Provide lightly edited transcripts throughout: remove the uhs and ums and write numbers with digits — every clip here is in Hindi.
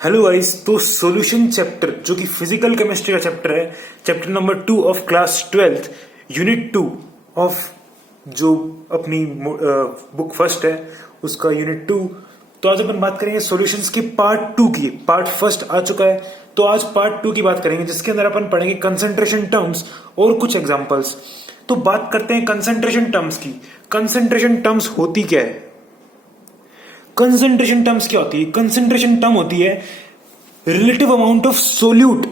Hello guys. तो सॉल्यूशन चैप्टर जो कि फिजिकल केमिस्ट्री का चैप्टर है, chapter number 2 of class 12 unit 2 of जो अपनी बुक फर्स्ट है उसका यूनिट 2। तो आज अपन बात करेंगे सॉल्यूशंस के पार्ट 2 की। पार्ट फर्स्ट आ चुका है तो आज पार्ट 2 की बात करेंगे जिसके अंदर अपन पढ़ेंगे कंसंट्रेशन टर्म्स और कुछ एग्जांपल्स। तो बात करते हैं कंसंट्रेशन टर्म्स की। कंसंट्रेशन टर्म्स होती क्या है? कंसंट्रेशन टर्म्स क्या होती है? कंसंट्रेशन टर्म होती है relative amount of solute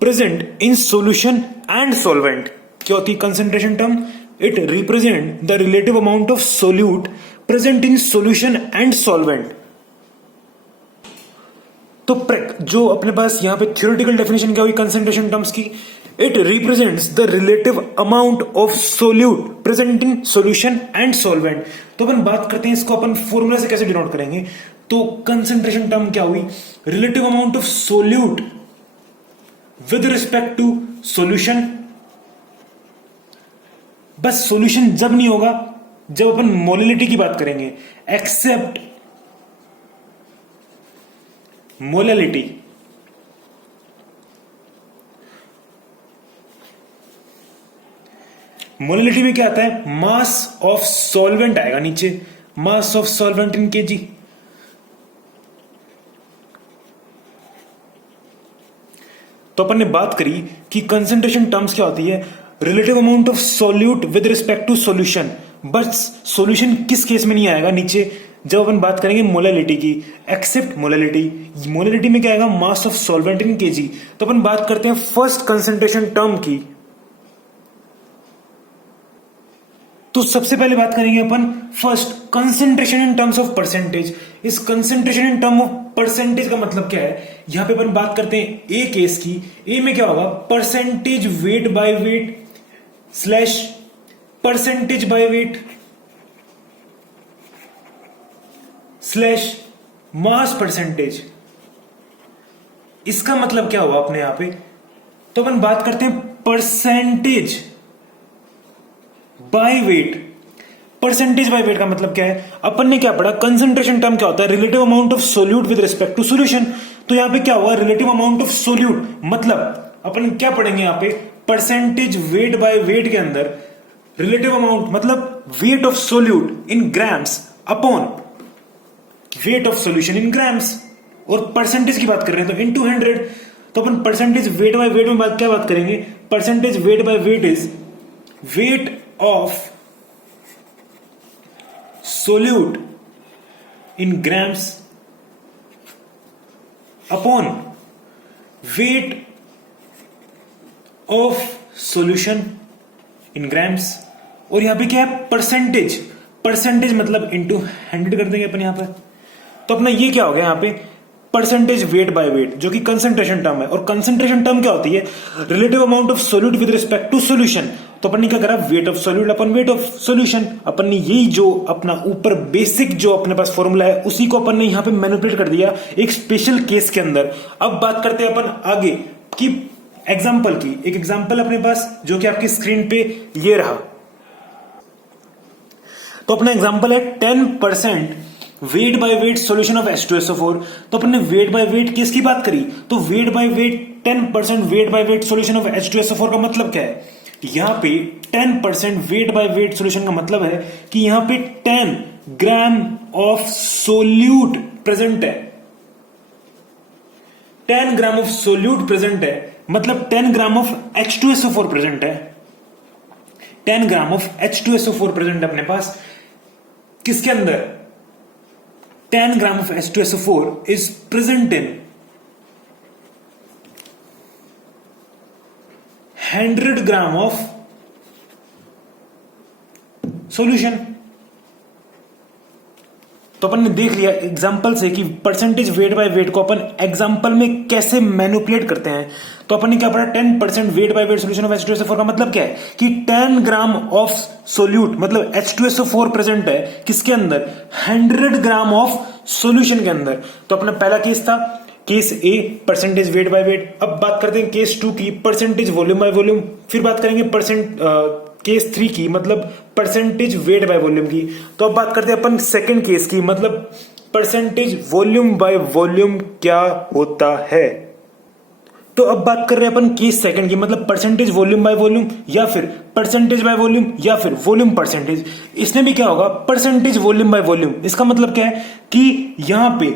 present in solution and solvent. क्या होती है concentration term? It represent the relative amount of solute present in solution and solvent. तो जो अपने पास यहां पे थ्योरेटिकल डेफिनेशन क्या हुई कंसंट्रेशन टर्म्स की? It represents the relative amount of solute present in solution and solvent. तो अपन बात करते हैं इसको अपन फॉर्मूला से कैसे डिनोट करेंगे। तो कंसंट्रेशन टर्म क्या हुई? Relative amount of solute with respect to solution. बस सॉल्यूशन जब नहीं होगा जब अपन मोलिलिटी की बात करेंगे, एक्सेप्ट मोलिलिटी। मोलिलिटी में क्या आता है? मास ऑफ सॉल्वेंट आएगा नीचे, mass of solvent in KG. तो अपन ने बात करी कि कंसंट्रेशन टर्म्स क्या होती है? Relative amount of solute with respect to solution. बस सॉल्यूशन किस केस में नहीं आएगा नीचे जब अपन बात करेंगे मोलिलिटी की, एक्सेप्ट मोलिलिटी। मोलिलिटी में क्या आएगा? Mass of solvent in KG. तो अपन बात करते हैं फर्स्ट कंसंट्रेशन टर्म की। तो सबसे पहले बात करेंगे अपन first concentration in terms of percentage. इस concentration in term of percentage का मतलब क्या है? यहां पे अपन बात करते हैं ए केस की। ए में क्या होगा? Percentage weight by wait slash percentage by weight slash mass percentage. इसका मतलब क्या हुआ अपने यहां पे? तो अपन बात करते हैं percentage by weight. Percentage by weight का मतलब क्या है? अपन ने क्या पढ़ा? कंसंट्रेशन टर्म क्या होता है? Relative amount of solute with respect to solution. तो यहां पे क्या हुआ? रिलेटिव अमाउंट ऑफ सोल्यूट मतलब अपन क्या पढ़ेंगे यहां पे? परसेंटेज वेट बाय वेट के अंदर रिलेटिव अमाउंट मतलब weight of solute in grams upon weight of solution in grams. और परसेंटेज की बात कर रहे हैं तो इनटू 100। तो अपन परसेंटेज वेट बाय वेट में क्या बात करेंगे? Percentage weight by weight is weight of solute in grams upon weight of solution in grams। और यहां पे क्या है? परसेंटेज। परसेंटेज मतलब इंटू 100 कर देंगे अपन यहां पर। तो अपना ये क्या हो गया यहां पे? परसेंटेज वेट बाय वेट जो कि कंसंट्रेशन टर्म है। और कंसंट्रेशन टर्म क्या होती है? Relative amount of solute with respect to solution. तो अपन ने क्या करा? वेट ऑफ सोल्यूट अपन वेट ऑफ सॉल्यूशन। अपन ने यही जो अपना ऊपर बेसिक जो अपने पास फॉर्मूला है उसी को अपन ने यहां पे मैनिपुलेट कर दिया एक स्पेशल केस के अंदर। अब बात करते हैं अपन आगे की एग्जांपल की। एक एग्जांपल अपने पास जो कि आपकी स्क्रीन पे ये रहा। तो अपना एग्जांपल है 10% wait by wait solution of H2SO4। तो अपन ने वेट बाय वेट किसकी बात करी? तो wait by wait 10% wait by wait solution of H2SO4 का मतलब क्या है? यहां पे 10% वेट बाय वेट सॉल्यूशन का मतलब है कि यहां पे 10 ग्राम ऑफ सोल्यूट प्रेजेंट है। 10 ग्राम ऑफ सोल्यूट प्रेजेंट है मतलब 10 ग्राम ऑफ H2SO4 प्रेजेंट है। 10 ग्राम ऑफ H2SO4 प्रेजेंट है अपने पास किसके अंदर? 10 gram of H2SO4 is present in 100 gram of solution। तो अपन ने देख लिया एग्जांपल से कि परसेंटेज वेट बाय वेट को अपन एग्जांपल में कैसे मैनिपुलेट करते हैं। तो अपन ने क्या पढ़ा? 10% wait by wait solution of H2SO4 का मतलब क्या है कि 10 ग्राम ऑफ सोल्यूट मतलब H2SO4 प्रेजेंट है किसके अंदर? 100 ग्राम ऑफ सॉल्यूशन के अंदर। तो अपना पहला केस था case a percentage weight by wait. अब बात करते हैं केस 2 की, परसेंटेज वॉल्यूम बाय वॉल्यूम। फिर बात करेंगे केस 3 की मतलब परसेंटेज वेट बाय वॉल्यूम की। तो अब बात करते हैं अपन सेकंड केस की मतलब परसेंटेज वॉल्यूम बाय वॉल्यूम क्या होता है। तो अब बात कर रहे हैं अपन केस सेकंड की, मतलब परसेंटेज वॉल्यूम बाय वॉल्यूम या फिर परसेंटेज बाय वॉल्यूम या फिर वॉल्यूम परसेंटेज। इसमें भी क्या होगा, परसेंटेज वॉल्यूम बाय वॉल्यूम। इसका मतलब क्या है कि यहां पे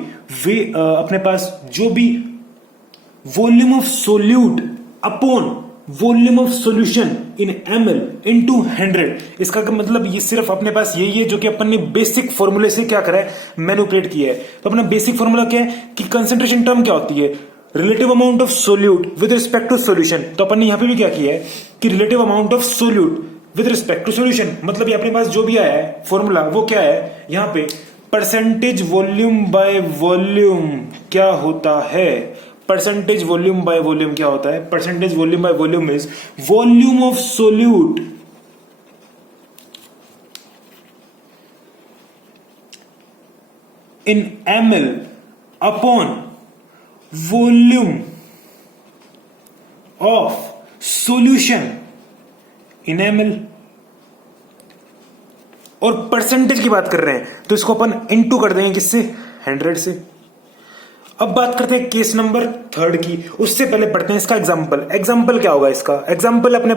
वे अपने पास जो भी volume of solute upon volume of solution in ml into 100, इसका मतलब ये सिर्फ अपने पास यही है जो कि अपन ने बेसिक फॉर्मूले से क्या करा है, मैनिपुलेट किया है। तो अपना बेसिक फॉर्मूला क्या है कि कंसंट्रेशन टर्म क्या होती है, relative amount of solute with respect to solution. तो अपन ने यहां पे भी क्या किया है कि relative amount of solute with respect to solution, मतलब ये अपने पास जो भी आया है फॉर्मूला वो क्या है, यहां पे परसेंटेज वॉल्यूम बाय वॉल्यूम क्या होता है। परसेंटेज वॉल्यूम बाय वॉल्यूम क्या होता है, percentage volume by volume is volume of solute in ml upon volume of solution in ml। और परसेंटेज की बात कर रहे हैं तो इसको अपन इनटू कर देंगे किससे, 100 से। अब बात करते हैं केस नंबर थर्ड की, उससे पहले पढ़ते हैं इसका एग्जांपल। एग्जांपल क्या होगा इसका, एग्जांपल अपने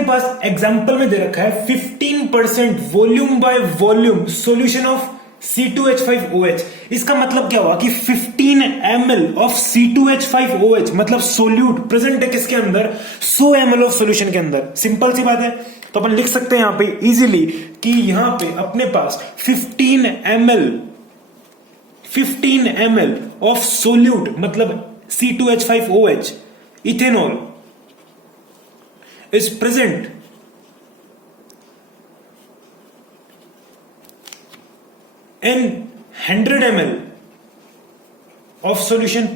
पास एग्जांपल में दे रखा है 15% volume by volume solution of C2H5OH। इसका मतलब क्या हुआ कि 15 ml ऑफ C2H5OH मतलब सोल्यूट प्रेजेंट है किसके अंदर, 100 ml ऑफ सॉल्यूशन के अंदर। सिंपल सी बात है, तो अपन लिख सकते हैं यहां पे इजीली कि यहां पे अपने पास 15 ml ऑफ सोल्यूट मतलब C2H5OH ethanol is present in 100 ml of solution।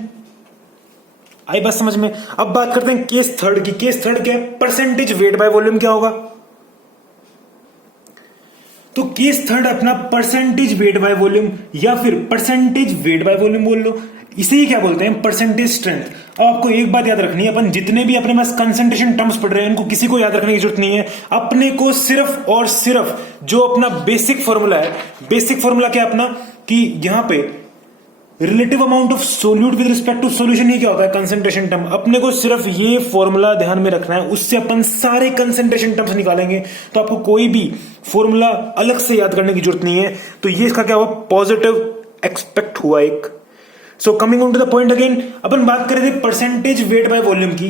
आई बात समझ में। अब बात करते हैं केस थर्ड की। केस थर्ड क्या है, परसेंटेज वेट बाय वॉल्यूम क्या होगा। तो केस थर्ड अपना परसेंटेज वेट बाय वॉल्यूम या फिर परसेंटेज वेट बाय वॉल्यूम बोल लो, इसे ही क्या बोलते हैं, परसेंटेज स्ट्रेंथ। अब आपको एक बात याद रखनी है, अपन जितने भी अपने पास कंसंट्रेशन टर्म्स पढ़ रहे हैं इनको किसी को याद रखने की जरूरत नहीं है। अपने को सिर्फ और सिर्फ जो अपना बेसिक फॉर्मूला है, बेसिक फॉर्मूला क्या अपना कि यहां पे relative amount of solute with respect to solution ही क्या होता है, कंसंट्रेशन टर्म। अपने को सिर्फ ये फॉर्मूला ध्यान में रखना है, उससे अपन सारे कंसंट्रेशन टर्म्स निकालेंगे। तो आपको कोई भी फॉर्मूला अलग से याद करने की जरूरत नहीं है। तो ये इसका क्या हुआ, पॉजिटिव एक्सपेक्ट हुआ एक। So coming on to the point again, अपन बात कर रहे थे परसेंटेज वेट बाय वॉल्यूम की।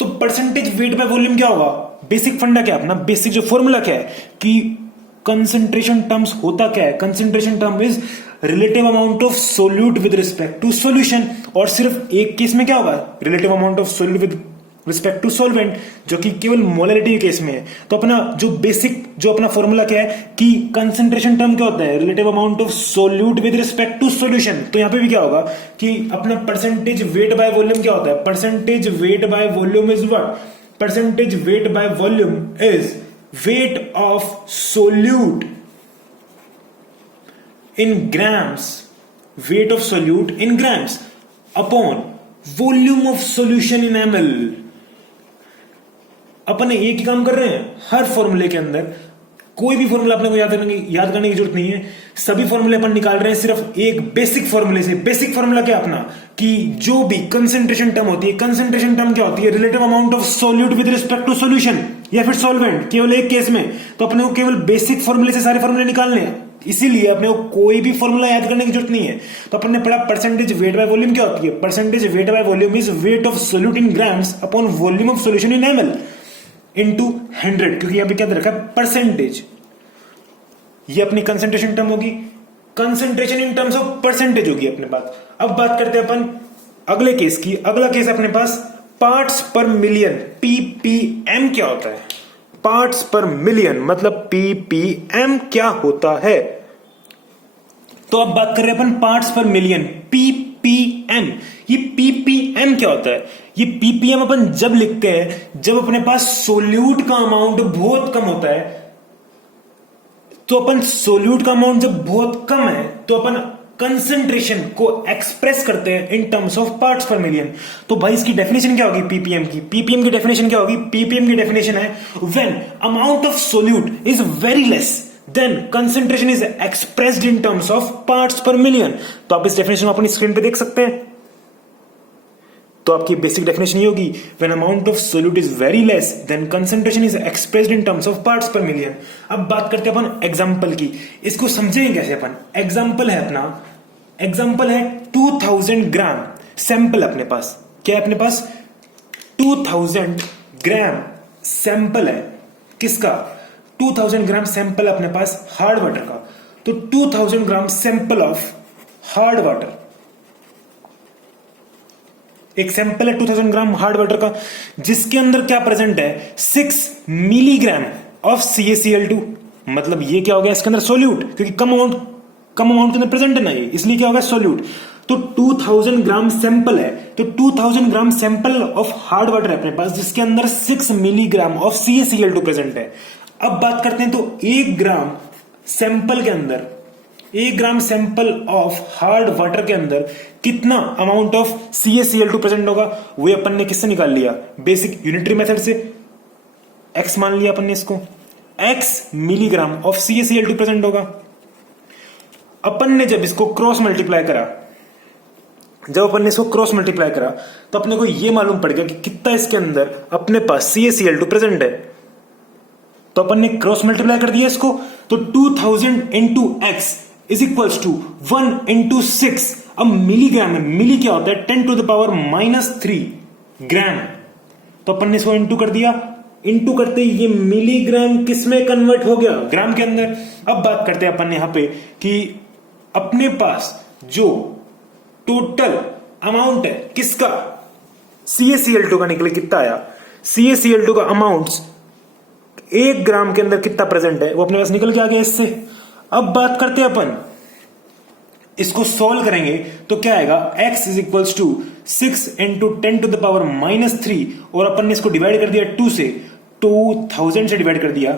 तो परसेंटेज वेट बाय वॉल्यूम क्या होगा, बेसिक फंडा क्या अपना, बेसिक जो फॉर्मूला क्या है कि कंसंट्रेशन टर्म्स होता क्या है, concentration term is relative amount of solute with respect to solution. और सिर्फ एक केस में क्या होगा, relative amount of solute with respect to solvent, जो कि केवल मोलरिटी केस में है। तो अपना जो बेसिक जो अपना फॉर्मूला क्या है कि कंसंट्रेशन टर्म क्या होता है, relative amount of solute with respect to solution. तो यहां पे भी क्या होगा कि अपना परसेंटेज वेट बाय वॉल्यूम क्या होता है, percentage weight by volume is what, percentage weight by volume is wait of solute in grams, weight of solute in grams upon volume of solution in ml। अपन एक ही काम कर रहे हैं हर फॉर्मूले के अंदर, कोई भी फॉर्मूला अपने को याद करने की जरूरत नहीं है। सभी फॉर्मूले अपन निकाल रहे हैं सिर्फ एक बेसिक फॉर्मूले से। बेसिक फॉर्मूला क्या अपना कि जो भी कंसंट्रेशन टर्म होती है, कंसंट्रेशन टर्म क्या होती है, relative amount of solute with respect to solution या फिर सॉल्वेंट, केवल एक केस में। तो अपने को केवल बेसिक फॉर्मूले से सारे फॉर्मूले निकालने हैं, इसीलिए अपने को कोई भी फॉर्मूला याद करने की जरूरत नहीं है। तो अपन ने पढ़ा परसेंटेज वेट बाय वॉल्यूम क्या होती है, percentage weight by volume is wait of solute in grams upon volume of solution in ml into 100, क्योंकि यहां पे क्या दे रखा है परसेंटेज। ये अपनी कंसंट्रेशन टर्म होगी, concentration in terms of percentage होगी अपने पास। अब बात करते हैं अपन अगले केस की। अगला केस अपने पास पार्ट्स पर मिलियन, ppm क्या होता है, पार्ट्स पर मिलियन मतलब ppm क्या होता है। तो अब बात कर रहे हैं अपन पार्ट्स पर मिलियन, ppm। ये ppm क्या होता है, ये ppm अपन जब लिखते हैं जब अपने पास सोल्यूट का अमाउंट बहुत कम होता है। तो अपन सोल्यूट का अमाउंट जब बहुत कम है तो अपन कंसंट्रेशन को एक्सप्रेस करते हैं इन टर्म्स ऑफ पार्ट्स पर मिलियन। तो भाई इसकी डेफिनेशन क्या होगी ppm की, ppm की डेफिनेशन क्या होगी, ppm की डेफिनेशन है when amount of solute is very less than concentration is expressed in terms of parts पर मिलियन। तो आप इस डेफिनेशन को अपनी स्क्रीन पे देख सकते हैं। तो आपकी बेसिक डेफिनेशन ये होगी, when amount of solute is very less than concentration is expressed in terms of parts पर मिलियन। अब बात करते हैं अपन एग्जांपल की, इसको समझेंगे कैसे अपन। एग्जांपल है अपना, एग्जांपल है 2000 ग्राम सैंपल अपने पास। क्या है अपने पास? 2000 ग्राम सैंपल है किसका? 2000 ग्राम सैंपल अपने पास हार्ड वाटर का। तो 2000 ग्राम सैंपल ऑफ हार्ड वाटर, एक सैंपल है 2000 ग्राम हार्ड वाटर का, जिसके अंदर क्या प्रेजेंट है? 6 मिलीग्राम ऑफ CaCl2। मतलब ये क्या हो गया? इसके अंदर सोल्यूट, क्योंकि कम अमाउंट के अंदर प्रेजेंट है ना ये, इसलिए क्या होगा? सोल्यूट। तो 2000 ग्राम सैंपल है, तो 2000 ग्राम सैंपल ऑफ हार्ड वाटर है अपने पास, जिसके अंदर 6 मिलीग्राम ऑफ CaCl2 प्रेजेंट है। अब बात करते हैं, तो 1 ग्राम सैंपल के अंदर, 1 gram sample of hard water के अंदर कितना अमाउंट ऑफ CaCl2 प्रेजेंट होगा? वो अपन ने किससे निकाल लिया? बेसिक यूनिटरी मेथड से। x मान लिया अपन ने इसको, x milligram of CaCl2 present होगा। अपन ने जब इसको क्रॉस मल्टीप्लाई करा, तो अपने को ये मालूम पड़ गया कि कितना इसके अंदर अपने पास CaCl2 प्रेजेंट है। तो अपन ने क्रॉस मल्टीप्लाई कर दिया इसको, तो 2000 into x is equals to 1 into 6। अब मिलीग्राम में मिली क्या होता है? 10 टू द पावर -3 ग्राम। तो अपन ने इसको इंटू कर दिया, इंटू करते ये मिलीग्राम किस में कन्वर्ट हो गया? ग्राम के अंदर। अब बात करते हैं अपन यहां पे कि अपने पास जो टोटल अमाउंट है किसका? CaCl2 का निकले कितना आया? CaCl2 का अमाउंट 1 ग्राम के अंदर कितना प्रेजेंट है वो अपने पास निकल के आ गया इससे। अब बात करते हैं अपन, इसको सॉल्व करेंगे तो क्या आएगा? x is equals to 6 into 10 to the power -3, और अपन ने इसको डिवाइड कर दिया 2 से, 2000 से डिवाइड कर दिया,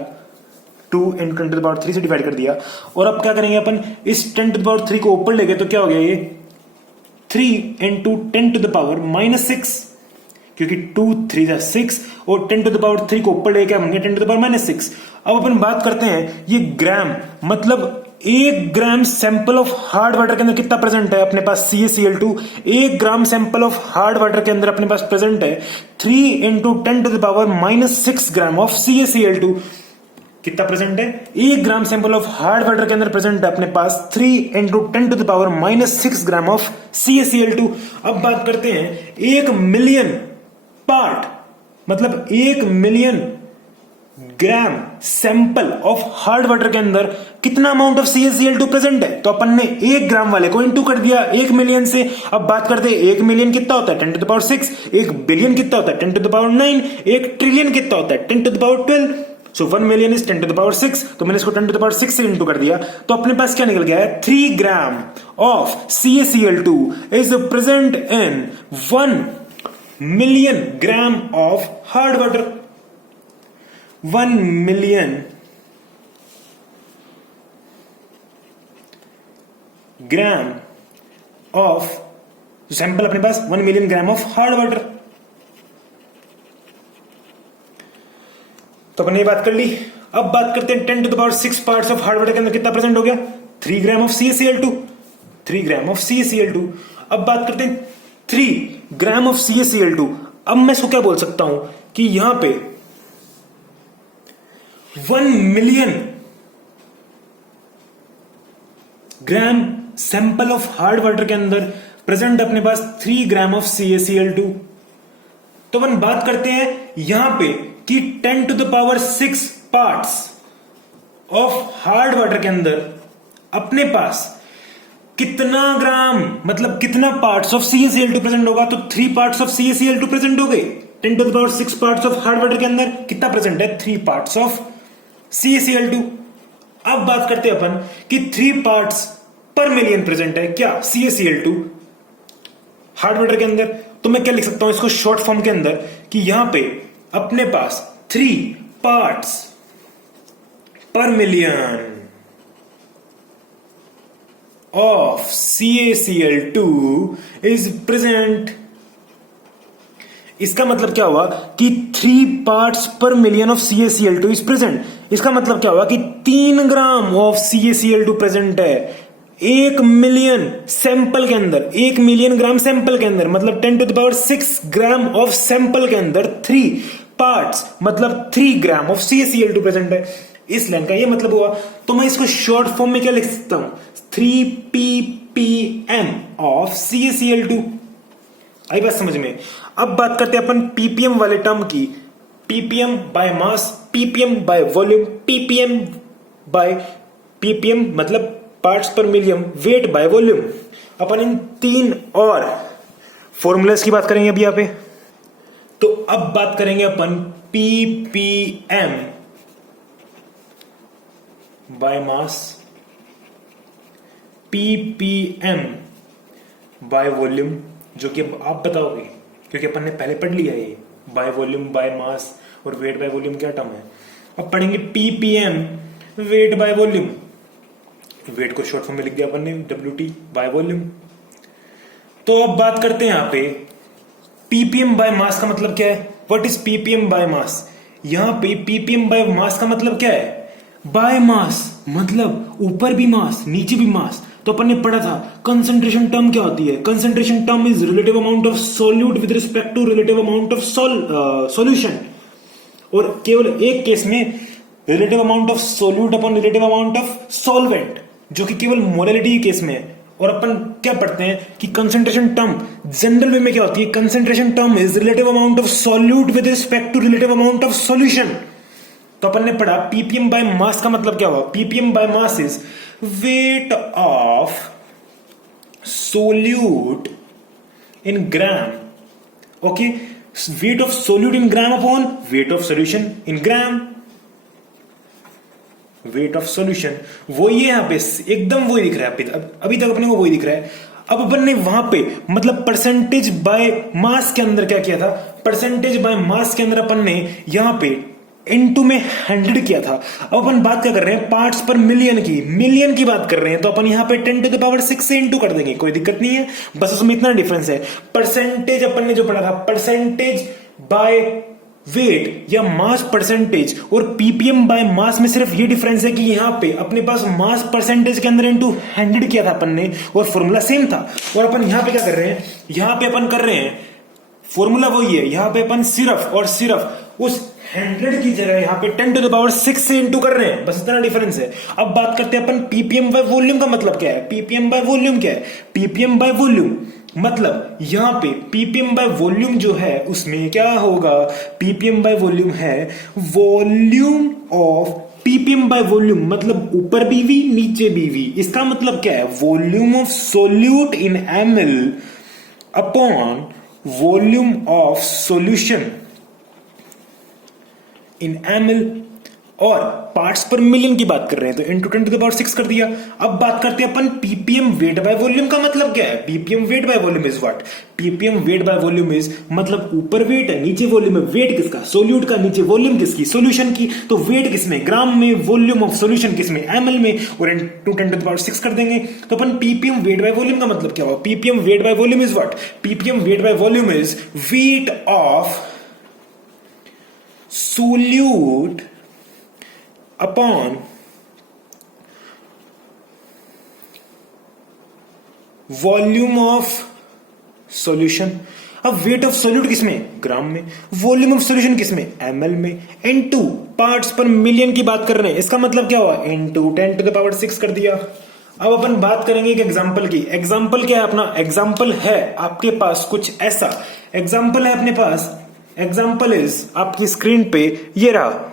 2 इंटू 10 टू द पावर 3 से डिवाइड कर दिया। और अब क्या करेंगे अपन? इस 10 टू द पावर 3 को ऊपर ले गए तो क्या हो गया? ये 3 इंटू 10 टू द पावर -6, क्योंकि 2 3 जा 6 और 10 टू द पावर 3 को ऊपर ले क्या बन गया? 10 टू द पावर -6। अब अपन बात करते हैं ये ग्राम, मतलब 1 gram sample of hard water के अंदर कितना प्रेजेंट है अपने पास? CaCl2। 1 gram sample of hard water के अंदर अपने पास प्रेजेंट है 3 into 10 to the power -6 gram of CaCl2। कितना प्रेजेंट है? 1 gram sample of hard water के अंदर प्रेजेंट है अपने पास 3 into 10 to the power -6 gram of CaCl2। अब बात करते हैं 1 मिलियन पार्ट, मतलब 1 million gram sample of hard water के अंदर कितना अमाउंट ऑफ CaCl2 प्रेजेंट है? तो अपन ने 1 ग्राम वाले को इंटू कर दिया 1 मिलियन से। अब बात करते हैं 1 मिलियन कितना होता है? 10 टू द पावर 6। 1 बिलियन कितना होता है? 10 टू द पावर 9। 1 ट्रिलियन कितना होता है? 10 to the power 12। So 1 million is 10 to the power 6। तो मैंने इसको 10 टू द पावर 6 से इंटू कर दिया, तो अपने पास क्या निकल गया है? 3 ग्राम of CaCl2 is present in 1 million gram of hard water. 1 million gram of sample अपने पास 1 million gram of hard water. तो अपन ये बात कर ली। अब बात करते हैं 10 to the power 6 parts of hard water के अंदर कितना प्रेजेंट हो गया? 3 ग्राम of CaCl2। 3 gram of CaCl2। अब बात करते हैं 3 ग्राम ऑफ CaCl2। अब मैं इसको क्या बोल सकता हूं कि यहां पे 1 million gram sample of hard water के अंदर प्रेजेंट अपने पास 3 ग्राम ऑफ CaCl2। तो अपन बात करते हैं यहां पे कि 10 to the power 6 parts of hard water के अंदर अपने पास कितना ग्राम, मतलब कितना पार्ट्स ऑफ CaCl2 प्रेजेंट होगा? तो 3 पार्ट्स ऑफ CaCl2 प्रेजेंट हो गए। 10 to the power 6 parts of hard water के अंदर कितना प्रेजेंट है? 3 पार्ट्स ऑफ CaCl2। अब बात करते हैं अपन कि 3 पार्ट्स पर मिलियन प्रेजेंट है क्या? CaCl2 हार्ड वाटर के अंदर। तो मैं क्या लिख सकता हूं इसको शॉर्ट फॉर्म के अंदर कि यहां पे अपने पास 3 पार्ट्स पर million of CaCl2 is present इसका मतलब क्या हुआ कि 3 पार्ट्स पर million of CaCl2 is present. इसका मतलब क्या हुआ कि 3 ग्राम ऑफ CaCl2 प्रेजेंट है 1 मिलियन सैंपल के अंदर, 1 मिलियन ग्राम सैंपल के अंदर, मतलब 10⁶ ग्राम ऑफ सैंपल के अंदर 3 पार्ट्स मतलब 3 ग्राम ऑफ CaCl2 प्रेजेंट है। इस लाइन का ये मतलब हुआ। तो मैं इसको शॉर्ट फॉर्म में क्या लिख सकता हूं, 3 ppm ऑफ CaCl2। आई बात समझ में। अब बात करते हैं अपन ppm वाले टर्म की, ppm by mass, ppm by volume, ppm मतलब पार्ट्स पर मिलियन, वेट बाय वॉल्यूम। अपन इन 3 और फॉर्मूलाज की बात करेंगे अभी यहां पे। तो अब बात करेंगे अपन ppm by mass, ppm by volume, जो कि अब आप बताओगे क्योंकि अपन ने पहले पढ़ लिया है ये बाय वॉल्यूम बाय मास और वेट बाय वॉल्यूम क्या टर्म है। अब पढ़ेंगे ppm weight by volume, weight को शॉर्ट फॉर्म में लिख दिया अपन ने WT बाय वॉल्यूम। तो अब बात करते हैं यहां पे ppm बाय मास का मतलब क्या है, what is ppm by mass. यहां पे ppm बाय मास का मतलब क्या है, बाय मास मतलब ऊपर भी मास नीचे भी मास। तो अपन ने पढ़ा था कंसंट्रेशन टर्म क्या होती है, concentration term is relative amount of solute with respect to relative amount of solution, और केवल एक केस में relative amount of solute upon relative amount of solvent, जो कि केवल मोलैलिटी के केस में है। और अपन क्या पढ़ते हैं कि कंसंट्रेशन टर्म जनरल वे में क्या होती है, concentration term is relative amount of solute with respect to relative amount of solution. तो अपन ने पढ़ा ppm बाय मास का मतलब क्या हुआ, ppm by mass is wait of solute in gram, okay, wait of solute in gram upon weight of solution in gram, wait of solution. वो ये यहां पे एकदम वही दिख रहा है, अभी तक अपने को वही दिख रहा है। अब अपन ने वहां पे मतलब परसेंटेज बाय मास के अंदर क्या किया था, परसेंटेज बाय मास के अंदर अपन ने यहां पे इनटू में 100 किया था। अब अपन बात क्या कर रहे हैं, पार्ट्स पर मिलियन की बात कर रहे हैं, तो अपन यहां पे 10⁶ से इंटू कर देंगे, कोई दिक्कत नहीं है, बस उसमें इतना डिफरेंस है। परसेंटेज अपन ने जो पढ़ा था परसेंटेज बाय वेट या मास परसेंटेज, और ppm बाय मास में सिर्फ ये डिफरेंस है कि यहां पे अपने पास मास परसेंटेज के अंदर इनटू 100 किया था अपन ने, और फॉर्मूला सेम था। और अपन यहां पे क्या कर रहे हैं, यहां पे अपन कर रहे हैं फॉर्मूला वही है, यहां पे अपन सिर्फ उस 100 की जगह यहां पे 10⁶ से इंटू कर रहे हैं, बस इतना डिफरेंस है। अब बात करते हैं अपन ppm बाय वॉल्यूम का मतलब क्या है, ppm बाय वॉल्यूम क्या है, ppm बाय वॉल्यूम मतलब यहां पे ppm बाय वॉल्यूम जो है उसमें क्या होगा, ppm बाय वॉल्यूम है volume of, ppm by volume मतलब ऊपर भी v नीचे भी v। इसका मतलब क्या है, volume of solute in ml upon volume of solution in ml, और पार्ट्स पर मिलियन की बात कर रहे हैं तो इंटू 10⁶ कर दिया। अब बात करते हैं अपन ppm वेट बाय वॉल्यूम का मतलब क्या है, ppm weight by volume is what, ppm weight by volume is मतलब ऊपर वेट है नीचे वॉल्यूम है, वेट किसका, सोल्यूट का, नीचे वॉल्यूम किसकी, सॉल्यूशन की। तो वेट किसमें, ग्राम में, वॉल्यूम ऑफ सॉल्यूशन किसमें, ml में, और इंटू 10⁶ कर देंगे। तो अपन ppm वेट बाय वॉल्यूम का मतलब क्या हुआ, ppm weight by volume is what, ppm weight by volume is wait of solute upon volume of solution. अब वेट ऑफ सॉल्यूट किसमें, ग्राम में, वॉल्यूम ऑफ सॉल्यूशन किसमें, ml में, इनटू पार्ट्स पर मिलियन की बात कर रहे हैं, इसका मतलब क्या हुआ, इनटू 10⁶ कर दिया। अब अपन बात करेंगे एक एग्जांपल की। एग्जांपल क्या है अपना, एग्जांपल है आपके पास कुछ ऐसा, एग्जांपल है अपने पास, एग्जांपल इज आपकी स्क्रीन पे ये रहा।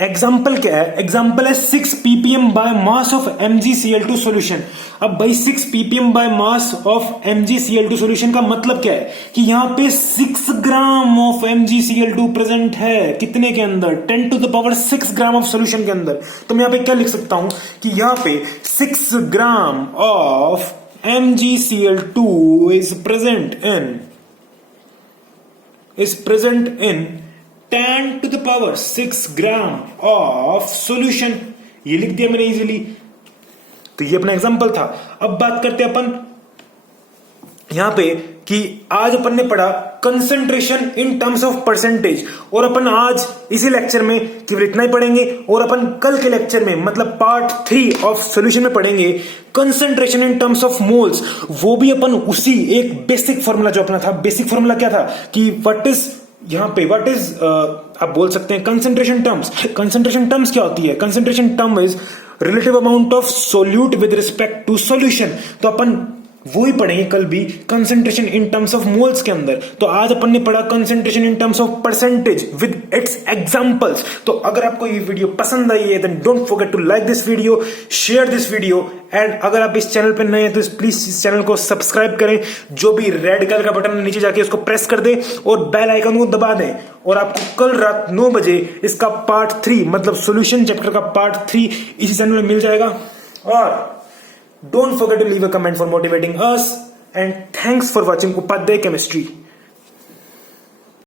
एग्जाम्पल क्या है, एग्जाम्पल है 6 ppm by mass of MgCl2 solution. अब भाई 6 ppm by mass of MgCl2 solution का मतलब क्या है कि यहां पे 6 ग्राम ऑफ MgCl2 प्रेजेंट है, कितने के अंदर, 10⁶ ग्राम ऑफ सॉल्यूशन के अंदर। तो मैं यहां पे क्या लिख सकता हूं कि यहां पे 6 gram of MgCl2 is present in 10⁶ gram of solution. ये लिख दिया मैंने इजीली, तो ये अपना एग्जांपल था। अब बात करते हैं अपन यहां पे कि आज अपन ने पढ़ा concentration in terms of percentage, और अपन आज इसी लेक्चर में केवल इतना ही पढ़ेंगे, और अपन कल के लेक्चर में मतलब पार्ट 3 ऑफ सॉल्यूशन में पढ़ेंगे concentration in terms of moles. वो भी अपन उसी एक बेसिक फॉर्मूला जो अपना था, बेसिक फॉर्मूला क्या था कि व्हाट इज यहां पे व्हाट इज आप बोल सकते हैं कंसंट्रेशन टर्म्स। कंसंट्रेशन टर्म्स क्या होती है? Concentration term is relative amount of solute with respect to solution. तो अपन वो ही पढ़ेंगे कल भी concentration in terms of moles के अंदर। तो आज अपन ने पढ़ा concentration in terms of percentage with its examples. तो अगर आपको ये वीडियो पसंद आई है then don't forget to like this video, share this video, and अगर आप इस चैनल पे नए हैं तो प्लीज इस चैनल को सब्सक्राइब करें। जो भी रेड कलर का बटन है नीचे जाके उसको प्रेस कर दें और बेल आइकन को दबा दें, और आपको कल रात 9 बजे इसका पार्ट 3 मतलब सॉल्यूशन चैप्टर का पार्ट 3 इसी चैनल में मिल जाएगा। और don't forget to leave a comment for motivating us, and thanks for watching Upadhyay Chemistry.